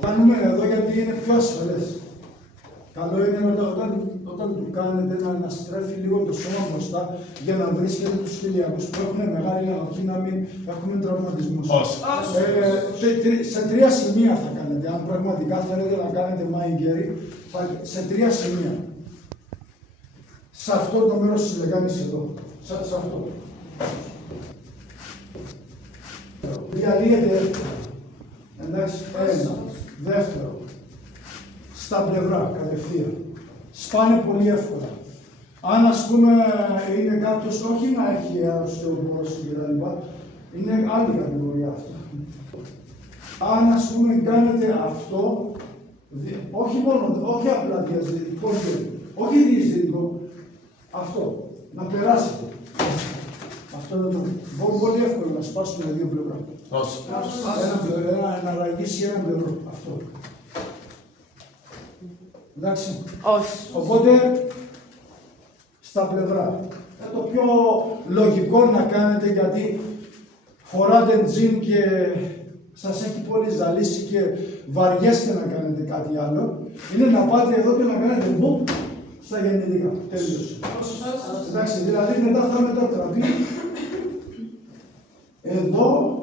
Κάνουμε εδώ γιατί είναι πιο ασφαλές. Καλό είναι όταν του κάνετε να στρέφει λίγο το σώμα μπροστά για να βρίσκετε τους χιλιακούς που έχουν μεγάλη ανοχή να μην έχουν τραυματισμούς. Σε 3 σημεία θα κάνετε. Αν πραγματικά θέλετε να κάνετε μάιγκερι, σε 3 σημεία. Σε αυτό το μέρος της λεκάνης εδώ. Σε αυτό. Διαλύεται εύκολα. Εντάξει, ένα. Δεύτερο. Στα πλευρά, κατευθείαν. Σπάνε πολύ εύκολα. Αν ας πούμε είναι κάποιος, όχι να έχει οστεοπόρωση κτλ. Είναι άλλη κατηγορία αυτό. Αν ας πούμε κάνετε αυτό, όχι απλά διαζητικό, όχι διαζητικό, αυτό, να περάσετε. Αυτό είναι το πολύ εύκολο να σπάσουμε δύο πλευρά. Να ραγίσει ένα πλευρό. Αυτό. Εντάξει. Όχι. Οπότε, στα πλευρά. Το πιο λογικό να κάνετε, γιατί φοράτε τζιν και σας έχει πολύ ζαλίσει και βαριέστε να κάνετε κάτι άλλο, είναι να πάτε εδώ και να κάνετε μπουμ στα γεννητικά. Τέλειωσε. Εντάξει, δηλαδή μετά θα μετατραπεί εδώ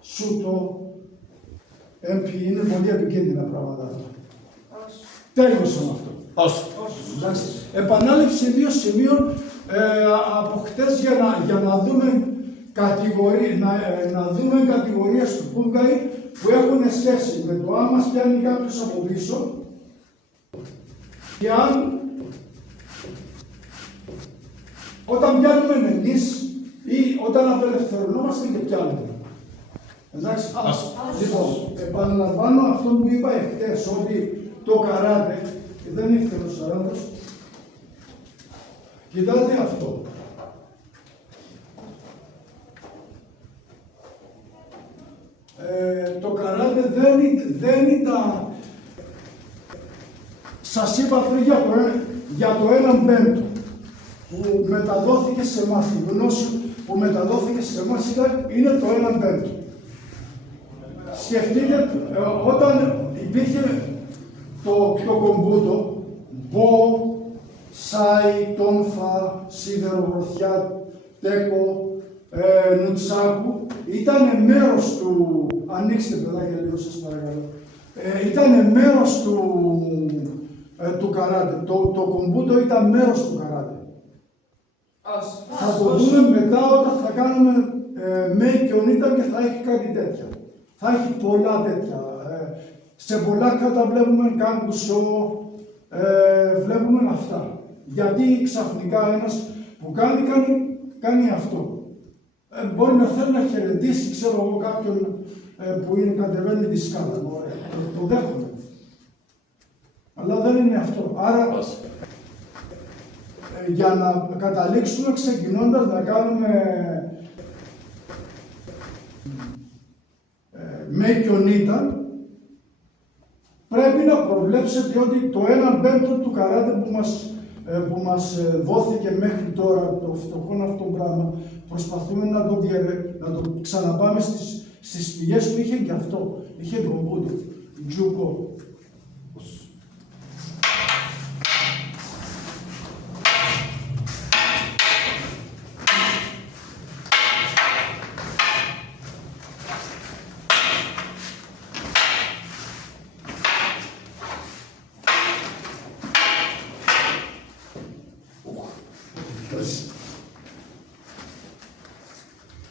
σου το MP. Είναι πολύ επικίνδυνα πράγματα αυτά. Τέλειωσε με αυτό. Εντάξει. Επανάληψη 2 σημείων από χτες για να δούμε κατηγορίες του Πούγκαη που έχουν σχέση με το αν μας πιάνει κάποιος από πίσω και αν όταν πιάνουμε εμείς ή όταν απελευθερωνόμαστε και πιάνουμε. Εντάξει. Λοιπόν, επαναλαμβάνω αυτό που είπα εχθές, ότι το καράτε, δεν ήρθε ο Σαράντος, κοιτάτε αυτό. Το καράτε δεν ήταν, σας είπα πριν για το 1/5 που μεταδόθηκε σε εμάς, η γνώση που μεταδόθηκε σε εμάς είναι το 1/5. Σκεφτείτε, όταν υπήρχε το κομπούτο, μπο, σάι, τόμφα, σίδερο, γροθιά, τέκο, νουτσάκου, ήταν μέρος του, ανοίξτε παιδάκια λίγο σας παρακαλώ, ήταν μέρος του καράτε, το κομπούτο ήταν μέρος του καράτε. Θα το δούμε μετά όταν θα κάνουμε μέι και ονίτα και θα έχει κάτι τέτοια. Θα έχει πολλά τέτοια. Σε πολλά κάτα βλέπουμε κάγκουσο, βλέπουμε αυτά. Γιατί ξαφνικά ένας που κάνει αυτό. Μπορεί να θέλει να χαιρετήσει, ξέρω εγώ, κάποιον που κατεβαίνει τη σκάλα. Ωραία, το δέχομαι. Αλλά δεν είναι αυτό. Άρα, για να καταλήξουμε ξεκινώντας να κάνουμε μέι και ονίτα, πρέπει να προβλέψετε ότι το 1/5 του καράτε που μας δόθηκε μέχρι τώρα, το φτωχό αυτό πράγμα, προσπαθούμε να το ξαναπάμε στις πηγές που είχε και αυτό. Είχε κομπούτο, τζούκο.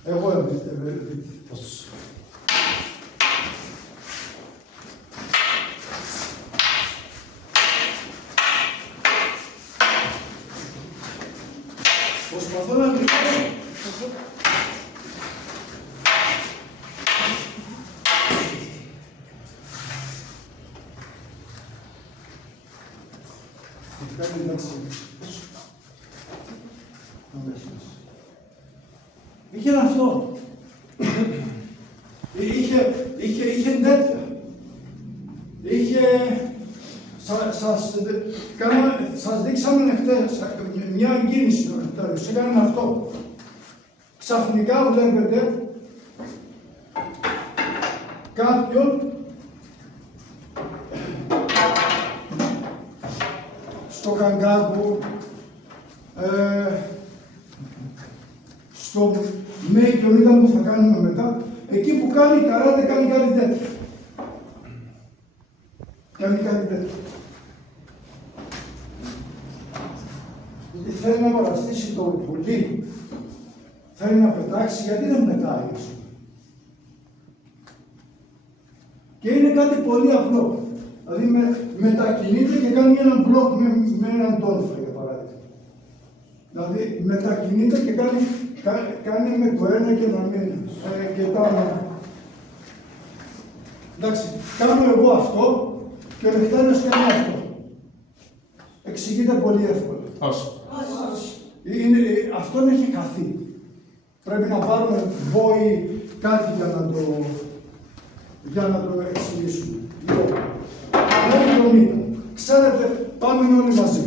Εγώ προσπαθώ να αντιληφθώ. Είχε αυτό. Είχε τέτοια. Σας δείξαμε χτες μια κίνηση το νεκτάριο. Έκαναν αυτό. Ξαφνικά βλέπετε κάποιον στο Κανγκάκου, στο Μέικιον, είδαμε που θα κάνουμε μετά, εκεί που κάνει καράτε, κάνει κάτι τέτοιο. Κάνει κάτι τέτοιο. Θέλει να παραστήσει το πουλί, θέλει να πετάξει, γιατί δεν πετάει. Και είναι κάτι πολύ απλό. Δηλαδή μετακινείται και κάνει έναν μπλοκ με έναν τόνφα, για παράδειγμα. Δηλαδή μετακινείται και κάνει με το ένα και να μην και τα άλλα. Εντάξει, κάνω εγώ αυτό και ο Νεκτάριος κάνει αυτό. Εξηγείται πολύ εύκολα. Αυτόν έχει χαθεί. Πρέπει να πάρουμε βόη κάτι για να το εξηγήσουμε. Λοιπόν, ξέρετε, πάμε όλοι μαζί.